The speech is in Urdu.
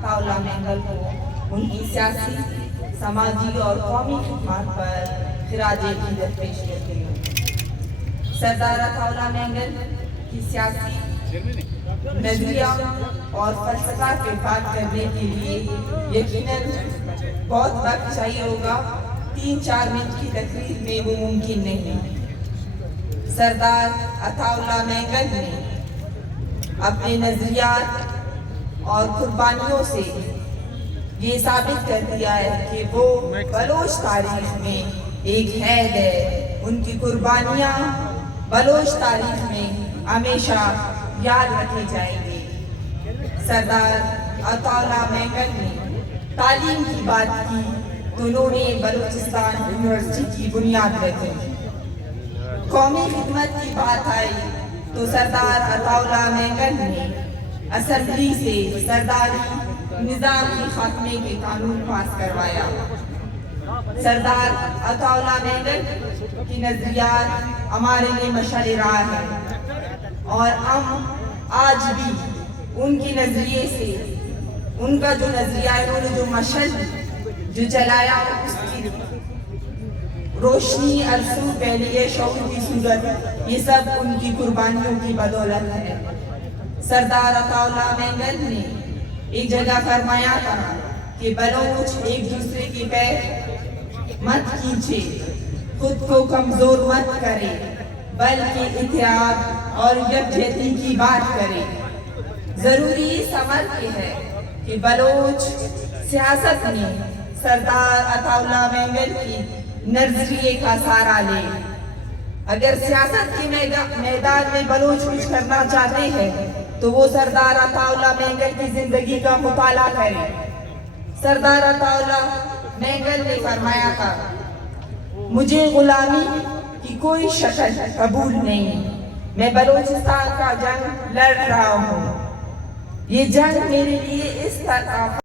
عطاءاللہ مینگل کو ان کی سیاسی، سماجی اور قومی خدمات پر خراج عقیدت پیش کرتی ہوں۔ سردار عطاءاللہ مینگل کی سیاسی نظریہ اور فلسفہ پہ بات کرنے کے لیے یقیناً بہت وقت چاہیے ہوگا، 3-4 منٹ کی تقریر میں وہ ممکن نہیں۔ سردار عطاءاللہ مینگل نے اپنے نظریات اور قربانیوں سے یہ ثابت کر دیا ہے کہ وہ بلوچ تاریخ میں ایک حید ہے۔ ان کی قربانیاں بلوچ تاریخ میں ہمیشہ یاد رکھی جائیں گے۔ سردار عطاءاللہ مینگل نے تعلیم کی بات کی تو انہوں نے بلوچستان یونیورسٹی کی بنیاد رکھی۔ قومی خدمت کی بات آئی تو سردار عطاءاللہ مینگل نے اسمبلی سے سرداری نظام کے خاتمے کے قانون پاس کروایا۔ سردار عطاءاللہ مینگل کی نظریات ہمارے لیے مشعل راہ ہے، اور ہم آج بھی ان کی نظریے سے، ان کا جو نظریہ ہے، انہوں نے جو مشعل جو جلایا، اس کی روشنی ارسو پہلی شعور کی صورت، یہ سب ان کی قربانیوں کی بدولت ہے۔ سردار عطاءاللہ مینگل نے ایک جگہ فرمایا تھا کہ بلوچ ایک دوسرے کی پیر مت کھینچے، خود کو کمزور مت کرے، بلکہ اتحاد اور یکجہتی کی بات کرے۔ ضروری سمجھتے ہے کہ بلوچ سیاست میں سردار عطاءاللہ مینگل کی نظریے کا سہارا لے۔ اگر سیاست کے میدان میں بلوچ کچھ کرنا چاہتے ہیں تو وہ سردار عطاءاللہ مینگل کی زندگی کا مطالعہ کرے۔ سردار عطاءاللہ مینگل نے فرمایا تھا، مجھے غلامی کی کوئی شکل قبول نہیں، میں بلوچستان کا جنگ لڑ رہا ہوں۔ یہ جنگ میرے لیے اس طرح